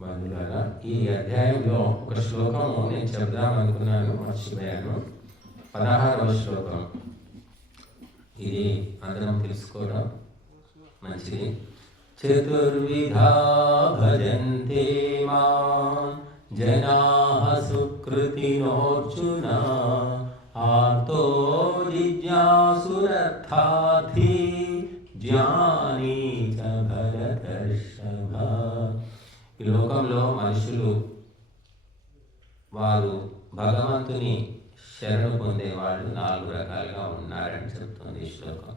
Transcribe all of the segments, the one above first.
బంధువులారా ఈ అధ్యాయంలో ఒక శ్లోకము నేను చెప్దాం అనుకున్నాను మర్చిపోయాను పదహారవ శ్లోకం. ఇది అందరం తెలుసుకోవడం మంచిది. చతుర్విధా భజంతే మా జనా సుకృతినోర్జున ఆర్తో జిజ్ఞాసురర్థార్థి జ్ఞానీ ఈ లోకంలో మనుషులు వారు భగవంతుని శరణు పొందేవాళ్ళు నాలుగు రకాలుగా ఉన్నారని చెప్తుంది ఈ శ్లోకం.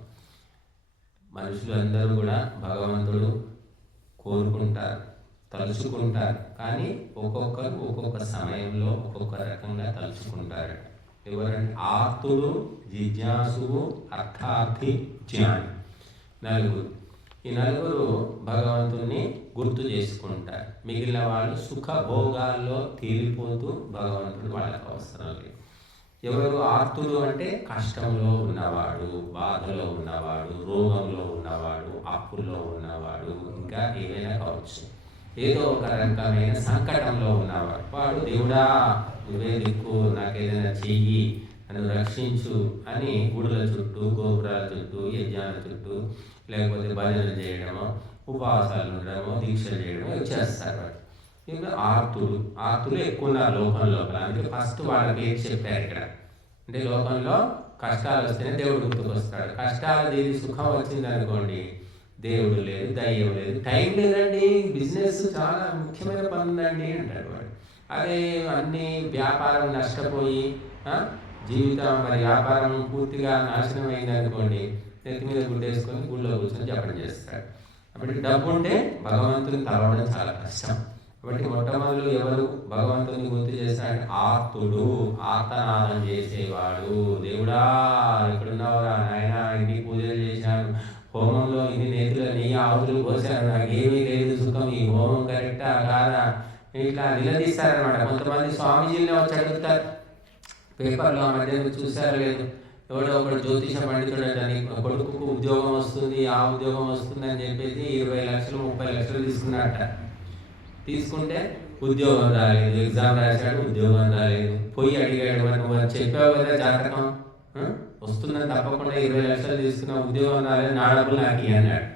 మనుషులు అందరూ కూడా భగవంతుడు కోరుకుంటారు తలుచుకుంటారు కానీ ఒక్కొక్కరు ఒక్కొక్క సమయంలో ఒక్కొక్క రకంగా తలుచుకుంటారు. ఎవరంటే ఆర్తుడు జిజ్ఞాసువు అర్థార్థి జ్ఞాని. నలుగురు. ఈ నలుగురు భగవంతుణ్ణి గుర్తు చేసుకుంటారు. మిగిలిన వాళ్ళు సుఖ భోగాల్లో తేలిపోతూ భగవంతుడు వాళ్ళకి అవసరం లేదు. ఎవరు ఆర్తుడు అంటే కష్టంలో ఉన్నవాడు బాధలో ఉన్నవాడు రోగంలో ఉన్నవాడు అప్పుల్లో ఉన్నవాడు ఇంకా ఏమైనా కావచ్చు. ఏదో ఒక రకమైన సంకటంలో ఉన్నవాడు. వాడు దేవుడా నువ్వే దిక్కు నాకేదైనా చెయ్యి నన్ను రక్షించు అని గుడుల చుట్టూ గోపురాల చుట్టూ యజ్ఞాల చుట్టూ లేకపోతే భజనలు చేయడమో ఉపవాసాలు ఉండడమో దీక్షలు చేయడమో ఇవి చేస్తారు వాళ్ళు. ఇంకా ఆర్తులు ఎక్కువ ఉన్నారు లోకం లోపల. అందుకే ఫస్ట్ వాళ్ళకి ఏం చెప్పారు ఇక్కడ? అంటే లోకంలో కష్టాలు వస్తేనే దేవుడు గుర్తుకొస్తాడు కష్టాలు తీరి సుఖం వచ్చింది అనుకోండి దేవుడు లేదు దయ్యం లేదు టైం లేదండి బిజినెస్ చాలా ముఖ్యమైన పని ఉందండి అంటాడు వాడు. అదే అన్ని వ్యాపారం నష్టపోయి జీవితం మరి వ్యాపారం పూర్తిగా నాశనం అయింది అనుకోండి నెత్తి మీద గుడ్డేసుకొని గుళ్ళో కూర్చొని చెప్పడం చేస్తాడు అప్పటికి డబ్బు ఉంటే భగవంతుని తలవడం చాలా కష్టం. కాబట్టి మొట్టమొదలు ఎవరు భగవంతుని గుర్తు చేశాడు ఆర్తుడు ఆర్తనాదం చేసేవాడు. దేవుడా ఎక్కడున్నావురా నాయన ఇన్ని పూజలు చేశాను హోమంలో ఇన్ని నేతులు నీ ఆవులు పోసాను నాకు ఏమీ లేదు సుఖం ఈ హోమం కరెక్టా కాదా? ఇట్లా నిలదీస్తారనమాట కొంతమంది స్వామీజీని వచ్చి అడుగుతారు పేపర్లో ఆ మధ్య చూసారో లేదు. ఎవడో ఒకడు జ్యోతిష పండితుడు అని కొడుకుకు ఉద్యోగం వస్తుంది ఆ ఉద్యోగం వస్తుంది అని చెప్పేసి ఇరవై లక్షలు ముప్పై లక్షలు తీసుకున్నట్ట తీసుకుంటే ఉద్యోగం రాలేదు ఎగ్జామ్ రాశాడు ఉద్యోగం రాలేదు. పోయి అడిగాడు మనకు నువ్వు చెప్పావు కదా జాతకం? వస్తుందని తప్పకుండా ఇరవై లక్షలు తీసుకున్న ఉద్యోగం రాలేదు నా డబ్బులు నాకు అన్నాడు.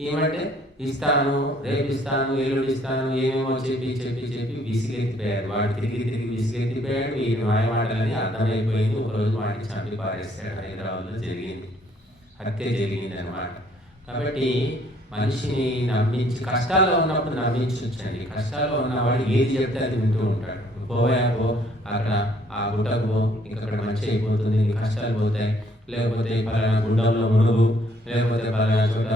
ఏమంటే ఇస్తాను రేపు ఇస్తాను ఎల్లుండి ఇస్తాను ఏమేమో చెప్పి చెప్పి చెప్పి విసిగెత్తిపోయారు. వాడు తిరిగి తిరిగి విసిగెత్తిపోయాడు ఈ మాయమాటలని అర్థమైపోయింది. ఒకరోజు వాటిని చంపి పారేస్తాడు హైదరాబాద్లో జరిగింది. హత్య జరిగింది అనమాట కాబట్టి మనిషిని నమ్మించి కష్టాల్లో ఉన్నప్పుడు నమ్మించండి కష్టాల్లో ఉన్నవాడు ఏది చెప్తే అది వింటూ ఉంటాడు. పోయాకో అక్కడ ఆ గుట్టకు పో. అక్కడ మంచి అయిపోతుంది. కష్టాలు పోతాయి. లేకపోతే పలానా గుండంలో మునుగు. లేకపోతే పలానా చోట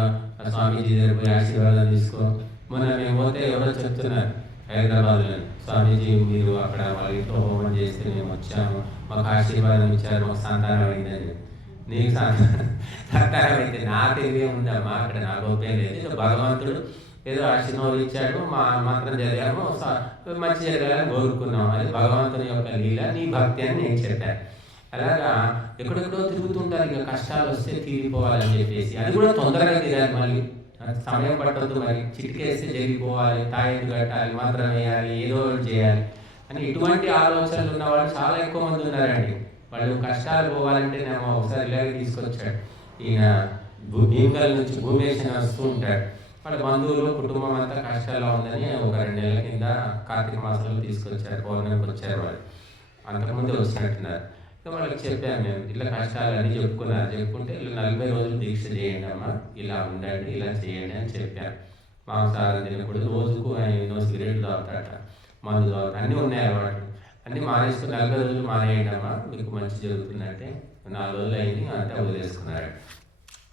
స్వామీజీ దగ్గర పోయి ఆశీర్వాదం తీసుకో. మొన్న మేము పోతే ఎవరో చెప్తున్నారు హైదరాబాద్లో స్వామీజీ మీరు అక్కడ వాళ్ళ ఇంట్లో హోమం చేస్తే మేము వచ్చాము. మాకు ఆశీర్వాదం ఇచ్చారు మాకు సంతానం అయిందని నీకు సంతానం సంతానం అయితే నా తెలివే ఉందమ్మా అక్కడ నాకు ఉపయోగం లేదు. ఏదో భగవంతుడు ఏదో ఆశీర్వాదం ఇచ్చాడు మా మంత్రం చదివాము మంచి జరగాలని కోరుకున్నాం అది భగవంతుని యొక్క లీల నీ భక్తి అని నేను చెప్పాను అలాగా ఎక్కడెక్కడో తిరుగుతుంటారు ఇక కష్టాలు వస్తే తీరిపోవాలని చెప్పేసి. అది కూడా తొందరగా తీరాలి మళ్ళీ. సమయం పట్టద్దు మరి. చిటికేస్తే జరిగిపోవాలి తాయిదు కట్టాలి మాత్రం వేయాలి ఏదో ఒకటి చేయాలి. అని ఇటువంటి ఆలోచనలు ఉన్న వాళ్ళు చాలా ఎక్కువ మంది ఉన్నారండి. వాళ్ళు కష్టాలు పోవాలంటే నేను ఒకసారి ఇలాగే తీసుకొచ్చాడు. ఈయన భీమకల్ నుంచి భూమేశన్ వస్తూ ఉంటాడు. వాళ్ళ బంధువులు కుటుంబం అంతా కష్టాల్లో ఉందని ఒక రెండు నెలల కింద కార్తీక మాసంలో తీసుకొచ్చారు పౌర్ణమికి వచ్చారు వాళ్ళు. అంతకుముందే వచ్చినట్టున్నారు వాళ్ళకి చెప్పాము మేము ఇట్లా కష్టాలన్నీ చెప్పుకున్నారు చెప్పుకుంటే ఇలా నలభై రోజులు దీక్ష చేయండి అమ్మా ఇలా ఉండండి ఇలా చేయండి అని చెప్పాను మాంసాహారం తినకూడదు రోజుకు ఆయన ఎన్నో సిగరెట్లు తాగుతాట మందు తాగుతా అన్నీ ఉన్నాయి అలవాటు. అన్నీ మానేసుకుని నలభై రోజులు మానేయండి అమ్మా మీకు మంచి జరుగుతుందంటే నాలుగు రోజులు అయింది అంతా వదిలేసుకున్నాడు.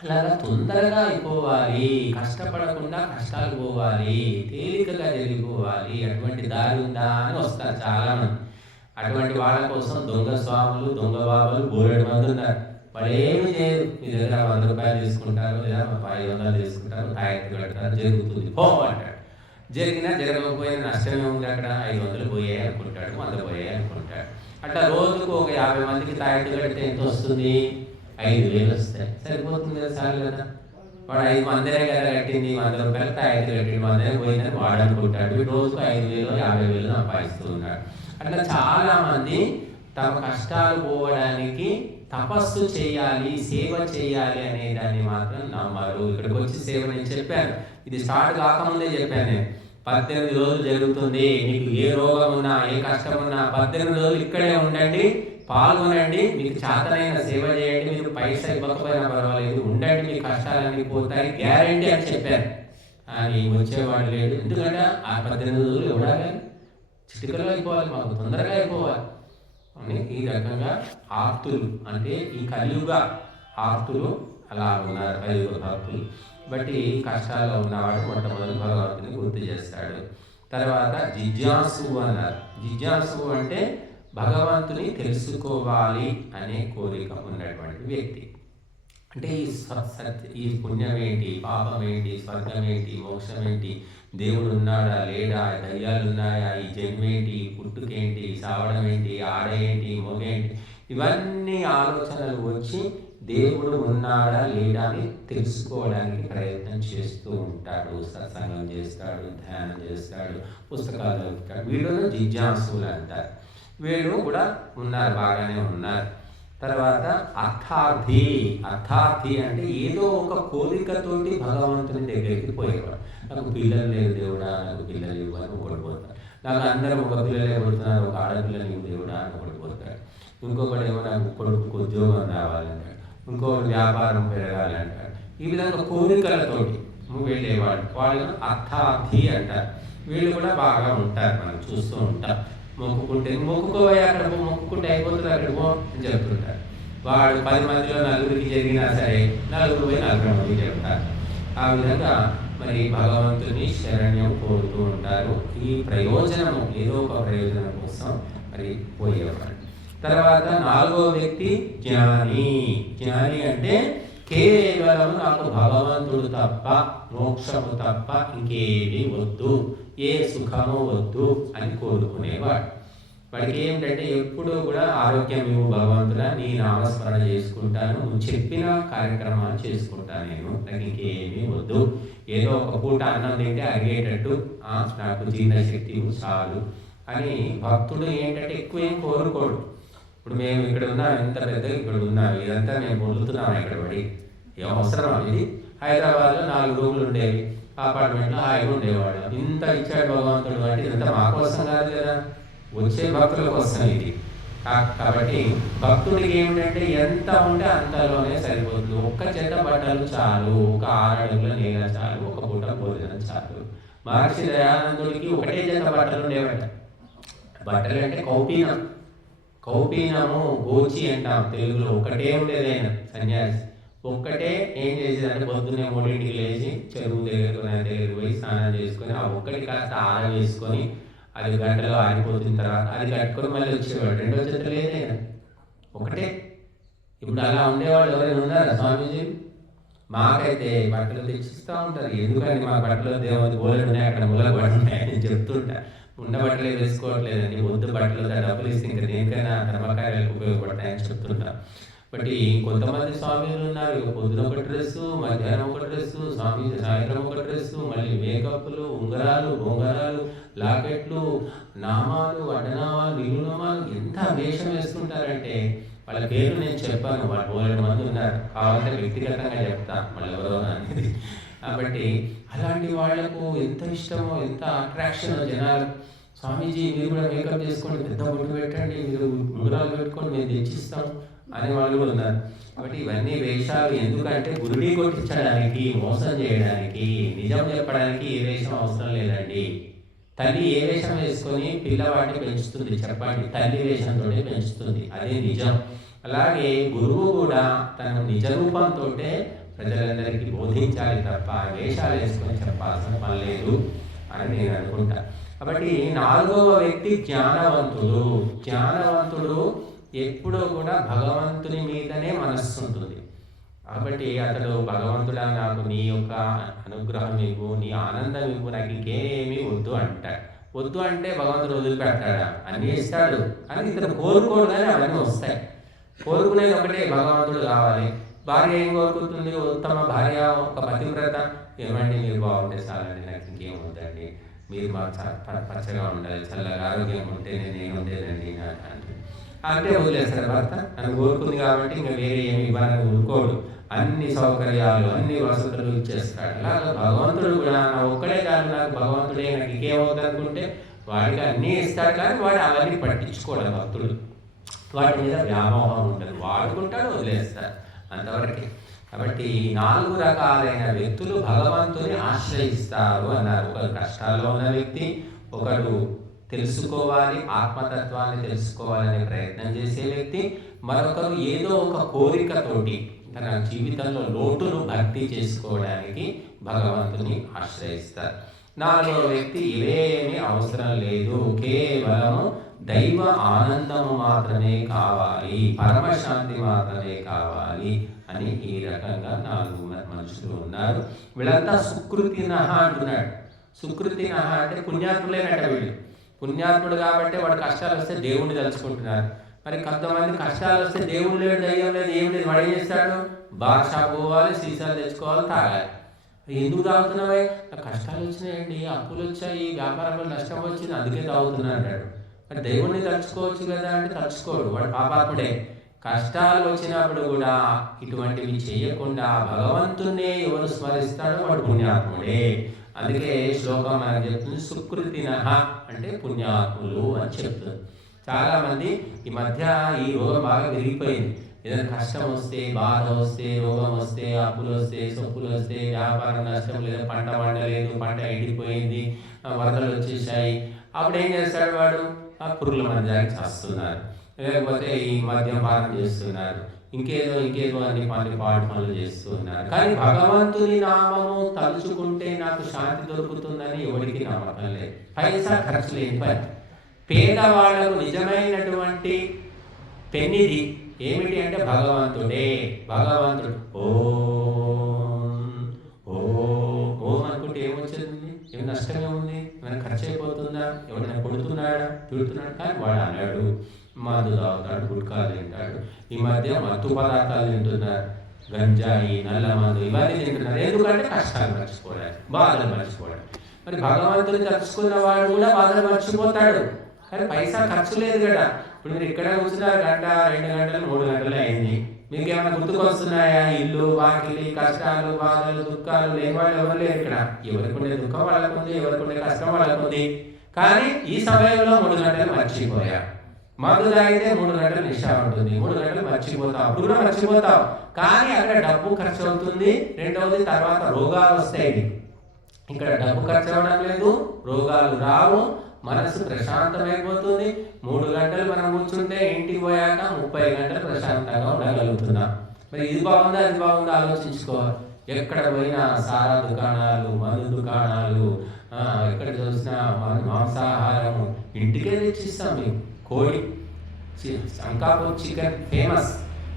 అలాగా తొందరగా అయిపోవాలి కష్టపడకుండా కష్టాలు పోవాలి తేలికగా జరిగిపోవాలి అటువంటి దారి ఉందా అని వస్తారు చాలా మంది అటువంటి వాళ్ళ కోసం దొంగ స్వాములు దొంగ బాబులు బోరేడు మంది ఉన్నారు. వాళ్ళు ఏమి చేయరు. మీ దగ్గర వంద రూపాయలు తీసుకుంటారు లేదా ఐదు వందలు తీసుకుంటారు తాయెత్తు పెడతారు జరుగుతుంది. పో అంటాడు. జరిగినా జరగకపోయినా నష్టమే ఉంది అక్కడ. ఐదు వందలు పోయాయి అనుకుంటాడు వంద పోయాయి అనుకుంటాడు. అట్లా రోజుకు ఒక యాభై మందికి తాయెత్తు కడితే ఎంత వస్తుంది? ఐదు వేలు వస్తాయి. సరిపోతుంది కదా చాలు కదా. వాడు ఐదు మందినే కదా కట్టింది వంద రూపాయలు ఐదు కట్టింది మందినే పోయిందని వాడు అనుకుంటాడు. రోజుకు ఐదు వేలు యాభై వేలు సంపాదిస్తూ ఉన్నాడు. అట్లా చాలా మంది తమ కష్టాలు పోవడానికి తపస్సు చేయాలి సేవ చేయాలి అనే దాన్ని మాత్రం నమ్మరు. ఇక్కడికి వచ్చి సేవ నేను చెప్పాను. ఇది స్టార్ట్ కాకముందే చెప్పాను నేను. పద్దెనిమిది రోజులు జరుగుతుంది. మీకు ఏ రోగం ఉన్నా ఏ కష్టం ఉన్నా పద్దెనిమిది రోజులు ఇక్కడే ఉండండి పాల్గొనండి. మీకు చేతనైన సేవ చేయండి. మీరు పైసా ఇవ్వకపోయినా పర్వాలేదు. ఉండండి మీ కష్టాలన్నీ పోతాయి. గ్యారంటీ అని చెప్పారు అని వచ్చేవాడు లేడు. ఎందుకంటే ఆ పద్దెనిమిది రోజులు ఇవ్వడాలి. చిటికలో అయిపోవాలి మాకు తొందరగా అయిపోవాలి. అని ఈ రకంగా ఆర్తులు అంటే ఈ కలియుగ ఆర్తులు అలా ఉన్నారు కలియుగ భక్తులు బట్టి కష్టాల్లో ఉన్నవాడు మొట్టమొదటి భగవంతుని గుర్తు చేస్తాడు. తర్వాత జిజ్ఞాసు అన్నారు. జిజ్ఞాసు అంటే భగవంతుని తెలుసుకోవాలి అనే కోరిక ఉన్నటువంటి వ్యక్తి. అంటే ఈ సత్య ఈ పుణ్యం ఏంటి పాపం ఏంటి స్వర్గం ఏంటి మోక్షం ఏంటి దేవుడు ఉన్నాడా లేడా? దయ్యాలు ఉన్నాయా ఈ జన్మేంటి? పుట్టుకేంటి? సావడం ఏంటి ఆడేంటి? మొగేంటి? ఇవన్నీ ఆలోచనలు వచ్చి దేవుడు ఉన్నాడా? లేడా అని తెలుసుకోవడానికి ప్రయత్నం చేస్తూ ఉంటాడు. సత్సంగం చేస్తాడు ధ్యానం చేస్తాడు పుస్తకాలు చదువుతాడు వీళ్ళను జిజ్ఞాసులు అంటారు. వీళ్ళు కూడా ఉన్నారు బాగానే ఉన్నారు. తర్వాత అర్థార్థి. అర్థార్థి అంటే ఏదో ఒక కోరికతోటి భగవంతుని దగ్గరికి పోయేవాడు. నాకు పిల్లలు లేవు దేవుడా నాకు పిల్లలు లేవు అని ఓడిపోతాడు నాకు అందరం ఒక పిల్లలే పుడుతున్నారు ఒక ఆడపిల్లలు లేవు దేవుడా అని ఓడిపోతాడు ఇంకొకటి ఏమో నాకు కొడుకు ఉద్యోగం రావాలంటాడు. ఇంకొకటి వ్యాపారం పెరగాలంటాడు. ఈ విధంగా కోరికలతోటి వెళ్ళేవాడు. వాళ్ళు అర్థార్థి అంటారు. వీళ్ళు కూడా బాగా ఉంటారు మనం చూస్తూ ఉంటాం. మొక్కుకుంటే మొక్కుకోవాలి అక్కడ మొక్కుకుంటే అయిపోతుంది అక్కడ అని చెప్తుంటారు. వాడు పది మందిలో నలుగురికి జరిగినా సరే నలుగురు పోయి నలుగురు మందికి చెప్తారు. ఆ విధంగా మరి భగవంతుని శరణ్యం కోరుతూ ఉంటారు. ఈ ప్రయోజనము ఏదో ఒక ప్రయోజనం కోసం మరి పోయేవాడు తర్వాత నాలుగో వ్యక్తి జ్ఞాని. జ్ఞాని అంటే కేవలం నాకు భగవంతుడు తప్ప మోక్షము తప్ప ఇంకేమీ వద్దు ఏ సుఖము వద్దు అని కోరుకునేవాడు. వాడికి ఏమిటంటే ఎప్పుడూ కూడా ఆరోగ్యం ఇవ్వు భగవంతుడా నీ నామస్మరణ చేసుకుంటాను నువ్వు చెప్పిన కార్యక్రమాలు చేసుకుంటాను నేను నాకు ఇంకేమీ వద్దు. ఏదో ఒక పూట అన్నం తింటే అరిగేటట్టు నాకు జీర్ణశక్తి చాలు. అని భక్తుడు ఏంటంటే ఎక్కువ ఏం కోరుకోడు. ఇప్పుడు మేము ఇక్కడ ఉన్నాం ఎంత పెద్దగా ఇక్కడ ఉన్నాం ఇదంతా మేము పొందుతున్నాం ఇక్కడ పడి. అవసరం ఇది హైదరాబాద్లో నాలుగు రూములు ఉండేవి అపార్ట్మెంట్లో హాయిగా ఉండేవాడు. ఇంత ఇచ్చాడు భగవంతుడు అంటే ఇదంతా మా కోసం కాదు కదా. వచ్చే భక్తుల కోసం ఇది. కాబట్టి భక్తుడికి ఏమిటంటే ఎంత ఉంటే అంతలోనే సరిపోతుంది. ఒక్క చెత్త బట్టలు చాలు ఒక ఆరడుగుల నేల చాలు ఒక పూట భోజనం చాలు. మహర్షి దయానందుడికి ఒకటే చెత్త బట్టలు ఉండేవట. బట్టలు అంటే కౌపీనం. కౌపీనము గోచి అంటాం తెలుగులో. ఒకటే ఉండేదైన సన్యాసి. ఒక్కటే ఏం చేసేదంటే పొద్దున్నే మూడింటికి లేచి చెరువు దగ్గరకు దగ్గరికి పోయి స్నానం చేసుకొని ఆ ఒక్కటి కాస్త ఆర వేసుకొని అది గంటలో ఆరిపోతున్న తర్వాత అది కట్టుకొని మళ్ళీ వచ్చేవాడు. రెండో జత లేదే ఒకటే. ఇప్పుడు అలా ఉండేవాళ్ళు ఎవరైనా ఉన్నారా స్వామీజీ? మాకైతే బట్టలు తెచ్చిస్తూ ఉంటారు. ఎందుకంటే మా బట్టలు దేవుడి బోలెడు ఉన్నాయి అక్కడ ముల పడుతున్నాయని చెప్తుంటా. ఉన్న బట్టలే వేసుకోవట్లేదని వద్దు బట్టలు డబ్బులు ఇస్తే ఇంకా దేనికైనా ధర్మకార్యాలకు ఉపయోగపడతాయని చెప్తుంటా. బట్టి కొంతమంది స్వామీలు ఉన్నారు. పొద్దున ఒక డ్రెస్ మధ్యాహ్నం ఒక డ్రెస్ స్వామి సాయంత్రం ఒక డ్రెస్ మళ్ళీ మేకప్లు ఉంగరాలు బొంగరాలు లాకెట్లు నామాలు అడ్డనామాలు నిలునామాలు ఎంత వేషం వేసుకుంటారంటే వాళ్ళ పేరు నేను చెప్పాను. వాళ్ళు బోలెడు మంది ఉన్నారు. కావాలంటే వ్యక్తిగతంగా చెప్తాను మళ్ళీ ఎవరో అనేది. కాబట్టి అలాంటి వాళ్ళకు ఎంత ఇష్టమో ఎంత అట్రాక్షన్ జనాలు. స్వామీజీ మీరు కూడా మేకప్ చేసుకోండి పెద్ద బొట్టు పెట్టండి మీరు ఉంగరాలు పెట్టుకొని మేము తెచ్చిస్తాం. అనే వాళ్ళు కూడా ఉన్నారు. కాబట్టి ఇవన్నీ వేషాలు ఎందుకంటే గురుడి కొట్టించడానికి మోసం చేయడానికి నిజం చెప్పడానికి ఏ వేషం అవసరం లేదండి. తల్లి ఏ వేషం వేసుకొని పిల్లవాడిని పెంచుతుంది చెప్పండి. తల్లి వేషంతో పెంచుతుంది. అదే నిజం. అలాగే గురువు కూడా తన నిజ రూపంతో ప్రజలందరికీ బోధించాలి తప్ప వేషాలు వేసుకొని చెప్పాల్సిన పని లేదు అని నేను అనుకుంటా. కాబట్టి నాలుగవ వ్యక్తి జ్ఞానవంతుడు. జ్ఞానవంతుడు ఎప్పుడూ కూడా భగవంతుని మీదనే మనస్సు ఉంటుంది కాబట్టి అతడు భగవంతుడా నాకు నీ యొక్క అనుగ్రహం ఇవ్వు నీ ఆనందం ఇవ్వు నాకు ఇంకేమీ వద్దు అంటాడు. వద్దు అంటే భగవంతుడు వదిలిపెడతాడా? అన్ని ఇస్తాడు. కానీ ఇతను కోరుకోడు అవన్నీ వస్తాయి. కోరుకునేది ఒకటే భగవంతుడు కావాలి. భార్య ఏం కోరుకుంటుంది? ఉత్తమ భార్య ఒక పతివ్రత. ఏమండి మీరు బాగుంటే చాలండి నాకు ఇంకేం వద్దండి? మీరు మా చ- పచ్చగా ఉండాలి చల్లగా ఆరోగ్యం ఉంటే నేను ఉండేనండి అంటే అంటే వదిలేస్తారు భర్త నన్ను కోరుకుంది కాబట్టి ఇంకా వేరే ఏమి ఇవ్వాలని ఊరుకోడు. అన్ని సౌకర్యాలు అన్ని వసతులు ఇచ్చేస్తాడు. అలాగే భగవంతుడు నా ఒక్కడే కాదు నాకు భగవంతుడే నాకు ఇంకేమవుతుంది అనుకుంటే వాడికి అన్నీ ఇస్తాడు కానీ వాడు అవన్నీ పట్టించుకోడు భక్తుడు. వాటి మీద వ్యామోహం ఉంటుంది వాడుకుంటాడు వదిలేస్తాడు. అంతవరకే. కాబట్టి ఈ నాలుగు రకాలైన వ్యక్తులు భగవంతుని ఆశ్రయిస్తారు అన్నారు. ఒకరు కష్టాల్లో ఉన్న వ్యక్తి ఒకడు తెలుసుకోవాలి ఆత్మతత్వాన్ని తెలుసుకోవాలనే ప్రయత్నం చేసే వ్యక్తి మరొకరు ఏదో ఒక కోరికతోటి తన జీవితంలో లోటును భర్తీ చేసుకోవడానికి భగవంతుని ఆశ్రయిస్తారు. నాలుగో వ్యక్తి ఇవేమీ అవసరం లేదు కేవలము దైవ ఆనందము మాత్రమే కావాలి పరమశాంతి మాత్రమే కావాలి అని ఈ రకంగా నాలుగు మనుషులు ఉన్నారు. వీళ్ళంతా సుకృతి నహ అంటున్నాడు. సుకృతి నహ అంటే పుణ్యాత్ములేనట వీళ్ళు. పుణ్యాత్ముడు కాబట్టి వాడు కష్టాలు వస్తే దేవుణ్ణి తలుచుకుంటున్నారు. మరి కొంతమంది కష్టాలు వస్తే దేవుడు లేడు దయ్యం లేదు ఏం లేదు వాడు ఏం చేస్తాడు? బార్ షాప్ పోవాలి సీసాలు తెచ్చుకోవాలి తాగాలి. ఎందుకు తాగుతున్నావే? కష్టాలు వచ్చినాయండి అప్పులు వచ్చాయి వ్యాపారంలో నష్టం వచ్చింది అందుకే తాగుతున్నా అంటాడు. మరి దేవుణ్ణి తలుచుకోవచ్చు కదా అంటే తలుచుకోడు వాడు పాపాత్ముడే. కష్టాలు వచ్చినప్పుడు కూడా ఇటువంటివి చేయకుండా భగవంతునే ఎవరు స్మరిస్తాడో వాడు పుణ్యాత్ముడే. అందుకే శ్లోకం మనకు చెప్తుంది సుకృతినః అంటే పుణ్యాత్ములు అని చెప్తుంది. చాలా మంది ఈ మధ్య ఈ రోగం బాగా విరిగిపోయింది ఏదైనా కష్టం వస్తే బాధ వస్తే రోగం వస్తే అప్పులు వస్తే సొప్పులు వస్తే వ్యాపారం నష్టం లేదా పంట పండలేదు పంట ఎండిపోయింది ఆ, వరదలు వచ్చేసాయి అప్పుడు ఏం చేస్తాడు వాడు? ఆ పురుగుల మందానికి చేస్తున్నారు. లేకపోతే ఈ మద్యపానం చేస్తున్నారు. ఇంకేదో ఇంకేదో అన్ని పనులు పాడు పనులు చేస్తున్నారు. కానీ భగవంతుని నామము తలుచుకుంటే నాకు శాంతి దొరుకుతుందని ఎవరికి నమ్మకం లేదు. పైసా ఖర్చు లేని పని. పేదవాళ్ళకు నిజమైనటువంటి పెన్నిది ఏమిటి అంటే భగవంతుడే. భగవంతుడు ఓ ఓం. అనుకుంటే ఏమొచ్చింది ఏమి నష్టమే ఉంది? ఏమైనా ఖర్చు అయిపోతుందా? ఎవరైనా కొడుతున్నాడా? తిడుతున్నాడు? కానీ వాడు అన్నాడు మందు తాగుతాడు గుట్కాలు తింటాడు. ఈ మధ్య మత్తు పదార్థాలు తింటున్నారు. గంజాయి నల్ల మందు ఇవన్నీ తింటున్నారు. ఎందుకంటే కష్టాలు మర్చిపోవడానికి బాధలు మర్చిపోవడానికి మరి భగవంతుని తలుచుకున్న వాడు కూడా బాధలు మర్చిపోతాడు. కానీ పైసా ఖర్చు లేదు కదా. ఇప్పుడు మీరు ఇక్కడ కూర్చున్నారు? గంట రెండు గంటలు మూడు గంటలు అయింది. మీకు ఏమైనా గుర్తుకొస్తున్నాయా? ఇల్లు వాకిలి కష్టాలు బాధలు దుఃఖాలు లేని వాళ్ళు ఎవరు లేరు ఇక్కడ? ఎవరికి ఉండే దుఃఖం వాళ్ళకు ఉంది ఎవరికి ఉండే కష్టం వాళ్ళకు ఉంది కానీ ఈ సమయంలో మూడు గంటలు మర్చిపోయా మందు తాగితే మూడు గంటలు నిషా ఉంటుంది. మూడు గంటలు మర్చిపోతావు అప్పుడు కూడా మర్చిపోతావు కానీ అక్కడ డబ్బు ఖర్చు అవుతుంది. రెండవది తర్వాత రోగాలు వస్తాయి. ఇక్కడ డబ్బు ఖర్చు అవ్వడం లేదు. రోగాలు రావు. మనసు ప్రశాంతమైపోతుంది. మూడు గంటలు మనం కూర్చుంటే ఇంటికి పోయాక ముప్పై గంటలు ప్రశాంతంగా ఉండగలుగుతున్నాం. మరి ఇది బాగుందా? అది బాగుందా? ఆలోచించుకో. ఎక్కడ పోయినా సారా దుకాణాలు మందు దుకాణాలు ఎక్కడ చూసినా మా- మాంసాహారము ఇంటికే తెచ్చిస్తాం మేము. కోడి అంకాపూర్ చికెన్ ఫేమస్.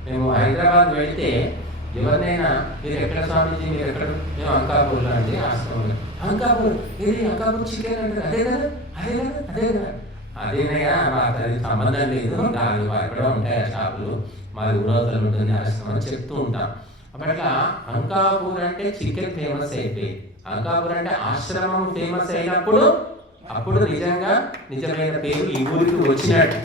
మేము హైదరాబాద్ వెళ్తే ఎవరినైనా మీరు ఎక్కడ స్వామీజీ మీరు ఎక్కడ మేము అంకాపూర్లో అండి ఆశ్రమంలో. అంకాపూర్? ఇది అంకాపూర్ చికెన్ అంటే అదే కదా? అదే కదా? అదే కదా? అదేనయ్యా మాకు అది సంబంధం లేదు. దాని ఎక్కడో ఉంటాయి ఆ షాపులు. మాది ఊరవతలు ఉంటుంది ఆశ్రమం అని చెప్తూ ఉంటాం. అప్పట్లా అంకాపూర్ అంటే చికెన్ ఫేమస్ అయిపోయింది. అంకాపూర్ అంటే ఆశ్రమం ఫేమస్ అయినప్పుడు అప్పుడు నిజంగా నిజమైన పేరు ఈ ఊరికి వచ్చినట్టు.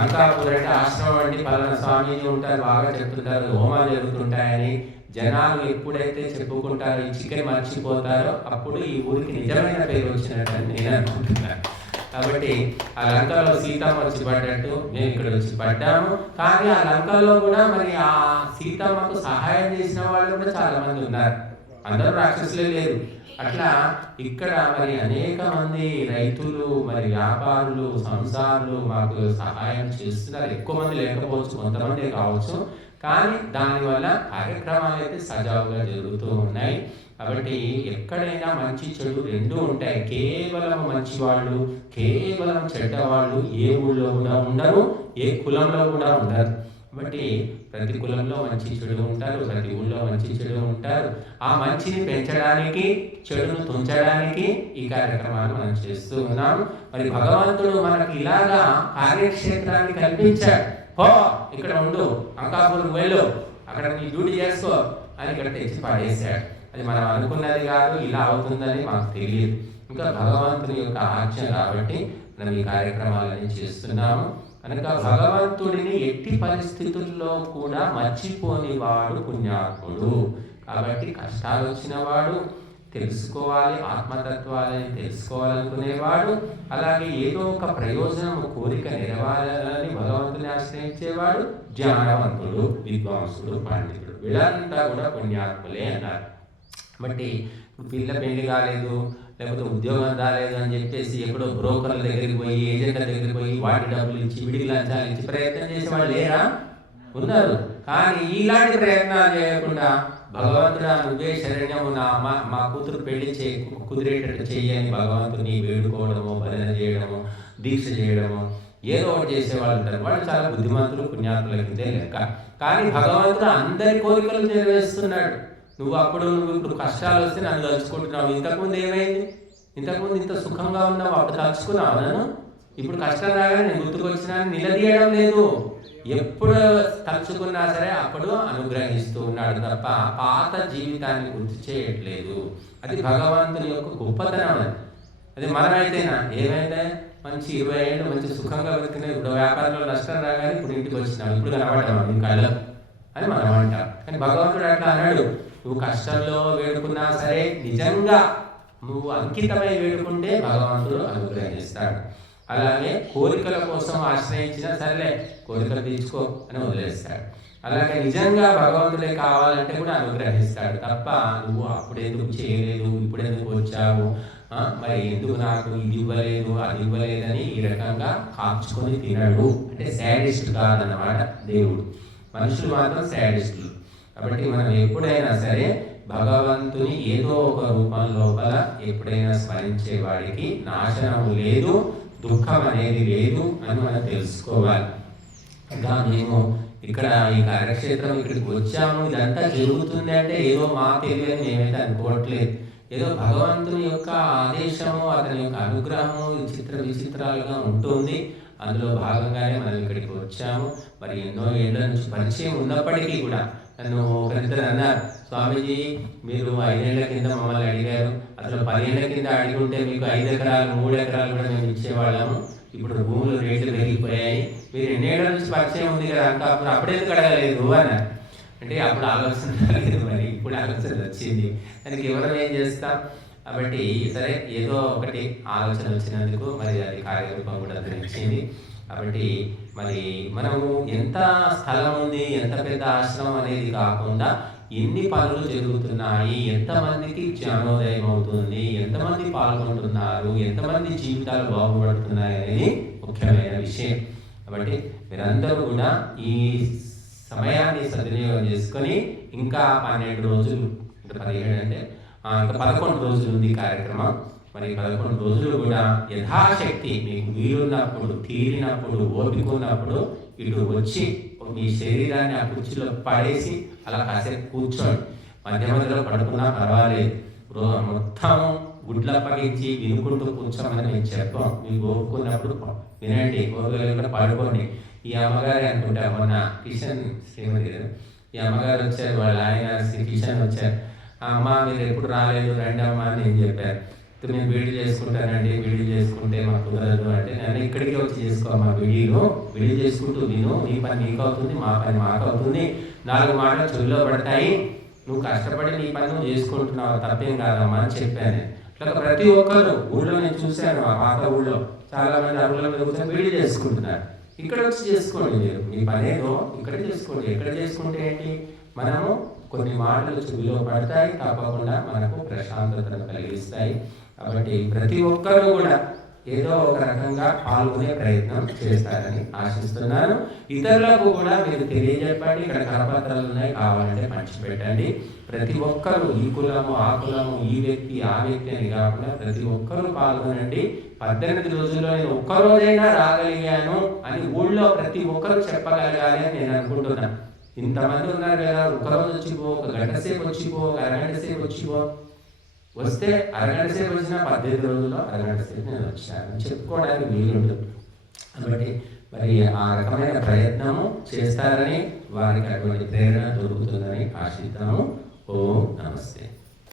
అంకాపూర్ అంటే ఆశ్రమం అండి పలానా స్వామీజీ ఉంటారు బాగా చెప్తుంటారు హోమాలు జరుగుతుంటాయని. జనాలు ఎప్పుడైతే చెప్పుకుంటారో ఈ చికెన్ మర్చిపోతారో అప్పుడు ఈ ఊరికి నిజమైన పేరు వచ్చినట్టు అని నేను అనుకుంటున్నాను. కాబట్టి ఆ లంకలో సీతమ్మ వచ్చి పడ్డట్టు మేము ఇక్కడ వచ్చి పడ్డాము. కానీ ఆ లంకలో కూడా మరి ఆ సీతమ్మకు సహాయం చేసిన వాళ్ళు కూడా చాలా మంది ఉన్నారు. అందరూ రాక్షసులే లేరు. అట్లా ఇక్కడ మరి అనేక మంది రైతులు మరి వ్యాపారులు సంసారులు మాకు సహాయం చేస్తున్నారు. ఎక్కువ మంది లేకపోవచ్చు కొంతమంది కావచ్చు. కానీ దానివల్ల కార్యక్రమాలు అయితే సజావుగా జరుగుతూ ఉన్నాయి. కాబట్టి ఎక్కడైనా మంచి చెడు రెండు ఉంటాయి. కేవలం మంచి వాళ్ళు కేవలం చెడ్డవాళ్ళు ఏ ఊళ్ళో కూడా ఉండరు ఏ కులంలో కూడా ఉండరు. కాబట్టి ప్రతి కులంలో మంచి చెడు ఉంటారు ప్రతి ఊళ్ళో మంచి చెడు ఉంటారు. ఆ మంచిని పెంచడానికి చెడును తుంచడానికి ఈ కార్యక్రమాలు మనం చేస్తూ ఉన్నాం. మరి భగవంతుడు మనకి ఇలాగా కార్యక్షేత్రాన్ని కల్పించాడు. హో ఇక్కడ ఉండు అంకాపూర్కి వెళ్ళు అక్కడ నీ డ్యూటీ చేసుకో అని ఇక్కడ తెచ్చి పడేశాడు అది మనం అనుకున్నది కాదు ఇలా అవుతుందని మాకు తెలియదు ఇంకా భగవంతుని యొక్క ఆజ్ఞ కాబట్టి మనం ఈ కార్యక్రమాలన్నీ చేస్తున్నాము. కనుక భగవంతుడిని ఎట్టి పరిస్థితుల్లో కూడా మర్చిపోని వాడు పుణ్యాత్ముడు. కాబట్టి కష్టాలు వచ్చిన వాడు తెలుసుకోవాలి ఆత్మతత్వాలని తెలుసుకోవాలనుకునేవాడు అలాగే ఏదో ఒక ప్రయోజనం కోరిక నెరవేరాలని భగవంతుని ఆశ్రయించేవాడు జ్ఞానవంతుడు విద్వాంసుడు పండితుడు. వీళ్ళంతా కూడా పుణ్యాత్ములే అన్నారు. బట్టి పిల్ల పెళ్ళి కాలేదు లేకపోతే ఉద్యోగం రాలేదు అని చెప్పేసి ఎక్కడో బ్రోకర్ల దగ్గరికి పోయి ఏజెంట్ల దగ్గరికి పోయి వాటి డబ్బులు ఇచ్చి విడికి లంచాలు ఇచ్చి ప్రయత్నం చేసే వాళ్ళు లేరా? ఉన్నారు. కానీ ఇలాంటి ప్రయత్నాలు చేయకుండా భగవంతుడా నువ్వే శరణ్యము నా మా మా కూతురు పెళ్ళి చే కుదిరేటట్టు చేయని భగవంతుని వేడుకోవడము భజన చేయడము దీక్ష చేయడము ఏదో ఒకటి చేసే వాళ్ళు ఉంటారు. వాళ్ళు చాలా బుద్ధిమంతులు పుణ్యాత్ముల కిందే లెక్క. కానీ భగవంతుడు అందరి కోరికలు నెరవేరుస్తున్నాడు. నువ్వు అప్పుడు నువ్వు ఇప్పుడు కష్టాలు వస్తే నన్ను తలుచుకుంటున్నావు. ఇంతకుముందు ఏమైంది? ఇంతకుముందు ఇంత సుఖంగా ఉన్నావు అప్పుడు తలుచుకున్నావు నన్ను? ఇప్పుడు కష్టం రాగానే నేను గుర్తుకొచ్చినా నిలదీయడం లేదు. ఎప్పుడు తలుచుకున్నా సరే అప్పుడు అనుగ్రహిస్తూ ఉన్నాడు తప్ప పాత జీవితాన్ని గుర్తు చేయట్లేదు. అది భగవంతుని యొక్క గొప్పతనం అది. అది మనమైతేనా? ఏమైతే మంచి ఇరవై ఏళ్ళు మంచి సుఖంగా బ్రతికినా ఇప్పుడు వ్యాపారంలో నష్టం రాగానే ఇప్పుడు ఇంటికి వచ్చినాం. ఇప్పుడు కనబడ్డాం ఇంకా అని మనం అంటాం. కానీ భగవంతుడు అట్లా అన్నాడు నువ్వు కష్టంలో వేడుకున్నా సరే నిజంగా నువ్వు అంకితమై వేడుకుంటే భగవంతుడు అనుగ్రహిస్తాడు అలాగే కోరికల కోసం ఆశ్రయించినా సరేలే కోరికలు తీర్చుకో అని వదిలేస్తాడు. అలాగే నిజంగా భగవంతుడే కావాలంటే కూడా అనుగ్రహిస్తాడు తప్ప నువ్వు అప్పుడు ఎందుకు చేయలేదు ఇప్పుడెందుకు వచ్చావు? మరి ఎందుకు నాకు ఇది ఇవ్వలేదు అది ఇవ్వలేదని ఈ రకంగా కాల్చుకొని తినడు. అంటే శాడిస్ట్ కాదన్నమాట దేవుడు. మనుషులు మాత్రం శాడిస్టులు కాబట్టి మనం ఎప్పుడైనా సరే భగవంతుని ఏదో ఒక రూపం లోపల ఎప్పుడైనా స్మరించే వాడికి నాశనం లేదు దుఃఖం అనేది లేదు అని మనం తెలుసుకోవాలి. ఇంకా మేము ఇక్కడ ఈ కార్యక్షేత్రం ఇక్కడికి వచ్చాము ఇదంతా జరుగుతుంది అంటే ఏదో మా తెలియని మేమైతే అనుకోవట్లేదు. ఏదో భగవంతుని యొక్క ఆదేశము అతని యొక్క అనుగ్రహము విచిత్ర విచిత్రాలుగా ఉంటుంది. అందులో భాగంగానే మనం ఇక్కడికి వచ్చాము. మరి ఎన్నో ఏళ్ళ నుంచి పరిచయం ఉన్నప్పటికీ కూడా నన్ను ఒకరిద్దరు అన్నారు స్వామీజీ మీరు ఐదేళ్ళ కింద మమ్మల్ని అడిగారు. అసలు పదేళ్ళ కింద అడిగి ఉంటే మీకు ఐదు ఎకరాలు మూడు ఎకరాలు కూడా మేము ఇచ్చేవాళ్ళము. ఇప్పుడు భూములు రేట్లు పెరిగిపోయాయి. మీరు ఎన్నేళ్ళ నుంచి పరిచయం ఉంది కదా అంక అప్పుడు అప్పుడేది కడగలేదు అన్నారు. అంటే అప్పుడు ఆలోచన రాలేదు మరి ఇప్పుడు ఆలోచన వచ్చింది. దానికి ఎవరు ఏం చేస్తాం కాబట్టి సరే ఏదో ఒకటి ఆలోచన వచ్చినందుకు మరి అది కార్యరూపం కూడా ధరించింది కాబట్టి మరి మనము ఎంత స్థలం ఉంది ఎంత పెద్ద ఆశ్రమం అనేది కాకుండా ఎన్ని పనులు జరుగుతున్నాయి ఎంతమందికి జ్ఞానోదయం అవుతుంది ఎంతమంది పాల్గొంటున్నారు ఎంతమంది జీవితాలు బాగుపడుతున్నాయి అనేది ముఖ్యమైన విషయం. కాబట్టి మీరందరూ కూడా ఈ సమయాన్ని సద్వినియోగం చేసుకొని ఇంకా పన్నెండు రోజులు అంటే పదిహేడు అంటే ఇంకా పదకొండు రోజులు ఉంది ఈ కార్యక్రమం. మరి పదకొండు రోజులు కూడా యథాశక్తి మీకు వీలున్నప్పుడు తీరినప్పుడు ఓపికన్నప్పుడు ఇటు వచ్చి మీ శరీరాన్ని ఆ కుర్చీలో పడేసి అలా కాసేపు కూర్చోండి. మధ్య మధ్యలో పడుకున్నా పర్వాలేదు. మొత్తం గుడ్ల పగించి వినుకుంటూ కూర్చోమని నేను చెప్పాం మీకు ఓపుకున్నప్పుడు వినండి. ఓపిక పడుకోండి. ఈ అమ్మగారు అనుకుంటా మొన్న కిషన్ శ్రీమతి గారు ఈ అమ్మగారు వచ్చారు వాళ్ళ ఆయన శ్రీ కిషన్ వచ్చారు. అమ్మ మీరు ఎప్పుడు రాలేదు రండి అమ్మ అని నేను చెప్పారు "అయితే నేను వీడి చేసుకుంటానండి వేడి చేసుకుంటే మాకు కుదరదు అంటే నేను ఇక్కడికి వచ్చి చేసుకోమా వీడిలో వీడి చేసుకుంటూ నేను నీ పని నీకు అవుతుంది మా పని మాకు అవుతుంది. నాలుగు మాటలు చెవిలో పడతాయి. నువ్వు కష్టపడి నీ పని నువ్వు చేసుకుంటున్నావు తప్పేం కాదమ్మా అని చెప్పాను. ఇట్లా ప్రతి ఒక్కరు ఊళ్ళో నేను చూశాను ఆ పాత ఊళ్ళో. చాలా మంది అరుగుల మీద కూర్చొని వీడి చేసుకుంటున్నారు. ఇక్కడ వచ్చి చేసుకోండి మీరు. మీ పనేదో ఇక్కడ చేసుకోండి. ఎక్కడ చేసుకుంటే ఏంటి? మనము కొన్ని మాటలు చెవిలో పడతాయి తప్పకుండా మనకు ప్రశాంతతను కలిగిస్తాయి. కాబట్టి ప్రతి ఒక్కరూ కూడా ఏదో ఒక రకంగా పాల్గొనే ప్రయత్నం చేస్తారని ఆశిస్తున్నాను. ఇతరులకు కూడా మీరు తెలియజెప్పండి ఇక్కడ కరపత్రాలు ఉన్నాయి కావాలంటే పంచిపెట్టండి. ప్రతి ఒక్కరు ఈ కులము ఆ కులము ఈ వ్యక్తి ఆ వ్యక్తి అని కాకుండా ప్రతి ఒక్కరూ పాల్గొనండి. పద్దెనిమిది రోజుల్లో నేను ఒక్క రోజైనా రాగలిగాను అని ఊళ్ళో ప్రతి ఒక్కరు చెప్పగలగాలి అని నేను అనుకుంటున్నాను. ఇంతమంది ఉన్నారు కదా ఒక రోజు వచ్చిపో ఒక గంట సేపు వచ్చిపో ఒక అరగంట సేపు వచ్చిపో. వస్తే అరగంట సేపు వచ్చిన పద్దెనిమిది రోజుల్లో అరగంట సేపు నేను వచ్చాను. చెప్పుకోవడానికి వీలుండదు. కాబట్టి మరి ఆ రకమైన ప్రయత్నము చేస్తారని వారికి అటువంటి ప్రేరణ దొరుకుతుందని ఆశిద్దాము. ఓం నమస్తే.